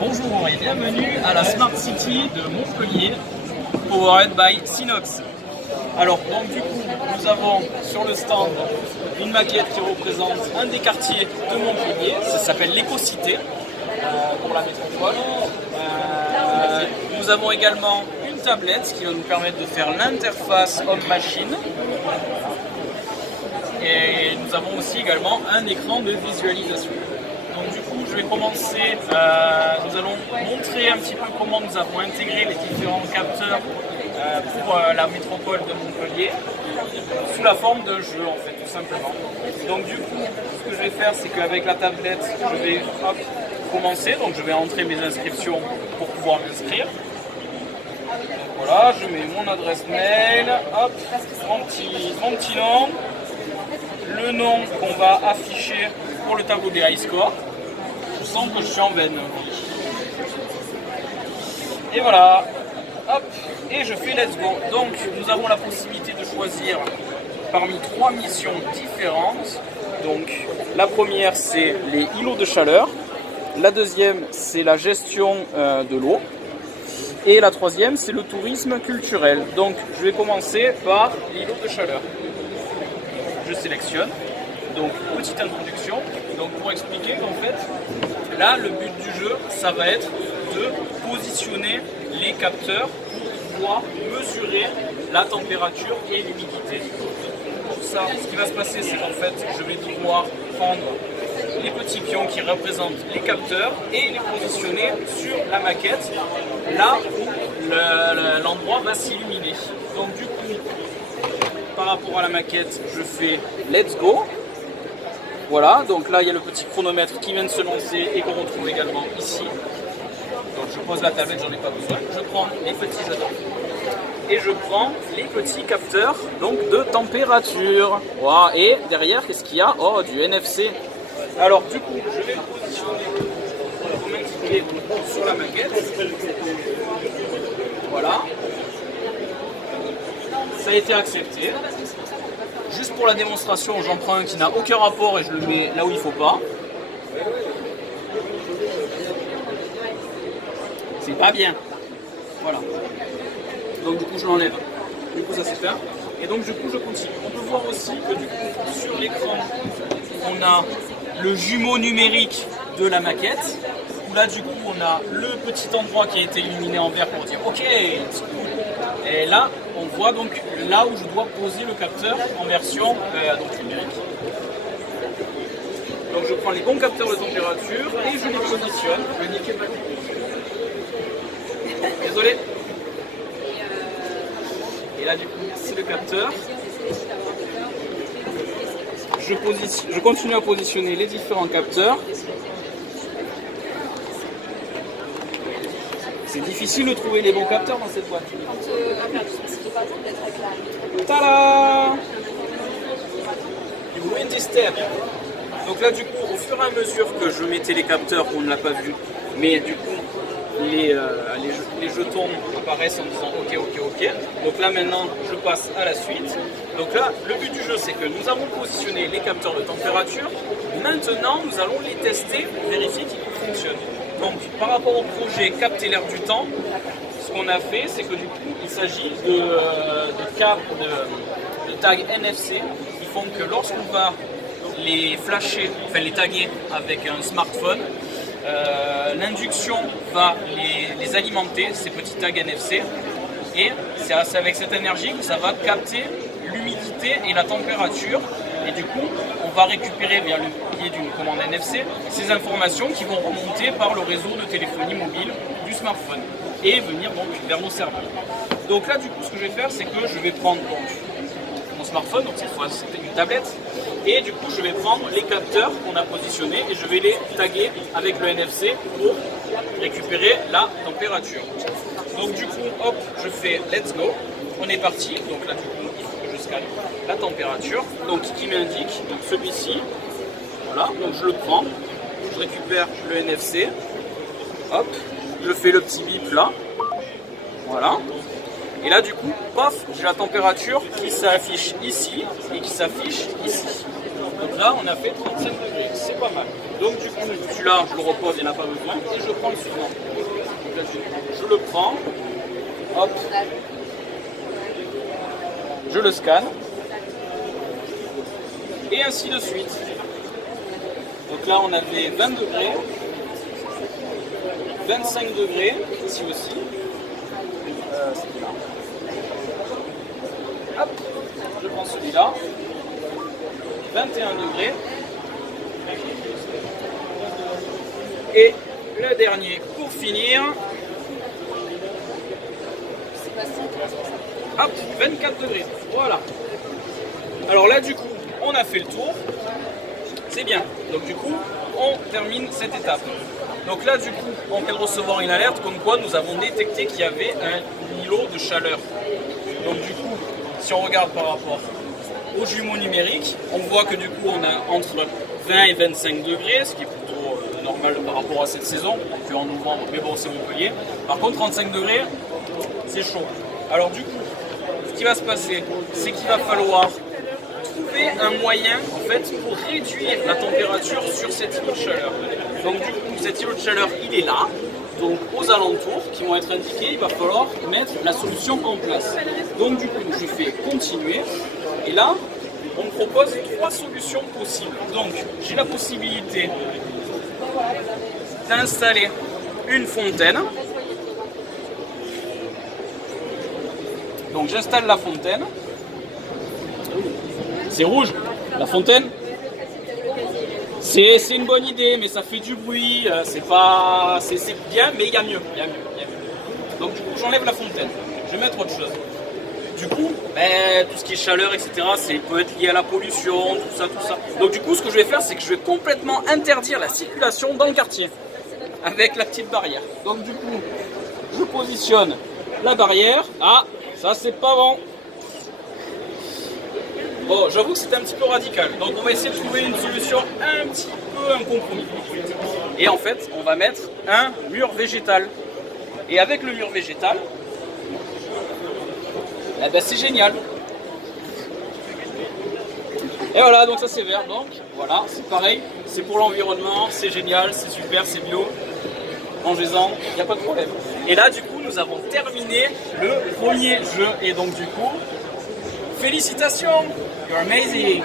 Bonjour et bienvenue à la Smart City de Montpellier, powered by Sinox. Alors donc du coup, nous avons sur le stand une maquette qui représente un des quartiers de Montpellier, ça s'appelle l'Écocité pour la métropole. Nous avons également une tablette qui va nous permettre de faire l'interface homme-machine. Et nous avons aussi également un écran de visualisation. Donc du coup, je vais commencer, nous allons montrer un petit peu comment nous avons intégré les différents capteurs pour la métropole de Montpellier, sous la forme de jeu en fait, tout simplement. Donc du coup, ce que je vais faire, c'est qu'avec la tablette, je vais commencer, donc je vais entrer mes inscriptions pour pouvoir m'inscrire. Voilà, je mets mon adresse mail, hop, mon petit nom, le nom qu'on va afficher pour le tableau des high scores. Je sens que je suis en veine. Et voilà, hop, et je fais let's go. Donc nous avons la possibilité de choisir parmi 3 missions différentes. Donc la première c'est les îlots de chaleur, la deuxième c'est la gestion de l'eau, et la troisième c'est le tourisme culturel. Donc je vais commencer par l'îlot de chaleur. Je sélectionne, donc petite introduction, donc pour expliquer qu'en fait, là le but du jeu, ça va être de positionner les capteurs pour pouvoir mesurer la température et l'humidité. Pour ça, ce qui va se passer, c'est qu'en fait, je vais devoir prendre les petits pions qui représentent les capteurs et les positionner sur la maquette, là où l'endroit va s'illuminer. Donc du coup, par rapport à la maquette, je fais let's go. Voilà, donc là il y a le petit chronomètre qui vient de se lancer et qu'on retrouve également ici. Donc je pose la tablette, j'en ai pas besoin. Je prends les petits jetons et je prends les petits capteurs donc de température. Wow. Et derrière, qu'est-ce qu'il y a? Oh, du NFC. Alors du coup, je vais le positionner pour m'indiquer sur la maquette. Voilà. Ça a été accepté. Juste pour la démonstration, j'en prends un qui n'a aucun rapport et je le mets là où il ne faut pas. C'est pas bien. Voilà. Donc du coup je l'enlève. Du coup ça c'est fait. Et donc du coup je continue. On peut voir aussi que du coup sur l'écran on a le jumeau numérique de la maquette. Où là du coup on a le petit endroit qui a été illuminé en vert pour dire ok. Et là, on voit donc là où je dois poser le capteur en version donc numérique. Donc je prends les bons capteurs de température et je les positionne. Je vais niquer ma désolé. Et là du coup, c'est le capteur. Je continue à positionner les différents capteurs. C'est difficile de trouver les bons capteurs dans cette boîte. Tada! You win this step. Donc là du coup, au fur et à mesure que je mettais les capteurs, on ne l'a pas vu, mais du coup les jetons apparaissent en disant ok. Donc là maintenant je passe à la suite. Donc là le but du jeu c'est que nous avons positionné les capteurs de température. Maintenant nous allons les tester, vérifier qu'ils fonctionnent. Donc par rapport au projet Capter l'air du temps, ce qu'on a fait c'est que du coup il s'agit de tags NFC qui font que lorsqu'on va les flasher, enfin les taguer avec un smartphone, l'induction va les alimenter, ces petits tags NFC, et c'est avec cette énergie que ça va capter l'humidité et la température, et du coup on va récupérer via le biais d'une commande NFC ces informations qui vont remonter par le réseau de téléphonie mobile du smartphone et venir donc vers nos serveurs. Donc là du coup ce que je vais faire c'est que je vais prendre donc mon smartphone, donc cette fois c'était une tablette, et du coup je vais prendre les capteurs qu'on a positionnés et je vais les taguer avec le NFC pour récupérer la température. Donc du coup hop, je fais let's go, on est parti. Donc là du coup il faut que je scanne la température, donc qui m'indique celui-ci. Voilà, donc je le prends, je récupère le NFC, hop, je fais le petit bip là, voilà. Et là du coup, paf, j'ai la température qui s'affiche ici et qui s'affiche ici. Donc là, on a fait 35 degrés, c'est pas mal. Donc du coup, celui-là, je le repose, il n'y en a pas besoin, et je prends le suivant. Donc là, je le prends, hop, je le scanne, et ainsi de suite. Donc là, on avait 20 degrés, 25 degrés, ici aussi. Hop, je prends celui-là, 21 degrés. Et le dernier pour finir, hop, 24 degrés. Voilà. Alors là, du coup, on a fait le tour. C'est bien. Donc du coup, on termine cette étape. Donc là, du coup, on vient de recevoir une alerte comme quoi nous avons détecté qu'il y avait un îlot de chaleur. Donc du coup, si on regarde par rapport au jumeau numérique, on voit que du coup, on a entre 20 et 25 degrés, ce qui est plutôt normal par rapport à cette saison, puis en novembre, mais bon, c'est Montpellier. Par contre, 35 degrés, c'est chaud. Alors du coup, ce qui va se passer, c'est qu'il va falloir trouver un moyen en fait pour réduire la température sur cet îlot de chaleur. Donc du coup, cet îlot de chaleur, il est là. Donc aux alentours qui vont être indiqués, il va falloir mettre la solution en place. Donc du coup, je fais continuer. Et là, on me propose 3 solutions possibles. Donc j'ai la possibilité d'installer une fontaine. Donc j'installe la fontaine. C'est rouge, la fontaine. C'est une bonne idée, mais ça fait du bruit, c'est bien, mais il y a mieux. Donc du coup, j'enlève la fontaine. Je vais mettre autre chose. Du coup, tout ce qui est chaleur, etc., peut être lié à la pollution, tout ça. Donc du coup, ce que je vais faire, c'est que je vais complètement interdire la circulation dans le quartier avec la petite barrière. Donc du coup, je positionne la barrière. Ah, ça c'est pas bon. Bon, j'avoue que c'était un petit peu radical. Donc on va essayer de trouver une solution un petit peu, un compromis. Et en fait, on va mettre un mur végétal. Et avec le mur végétal, c'est génial. Et voilà, donc ça c'est vert. Donc voilà, c'est pareil. C'est pour l'environnement, c'est génial, c'est super, c'est bio. Mangez-en, il n'y a pas de problème. Et là, du coup, nous avons terminé le premier jeu. Et donc, du coup, félicitations! You're amazing!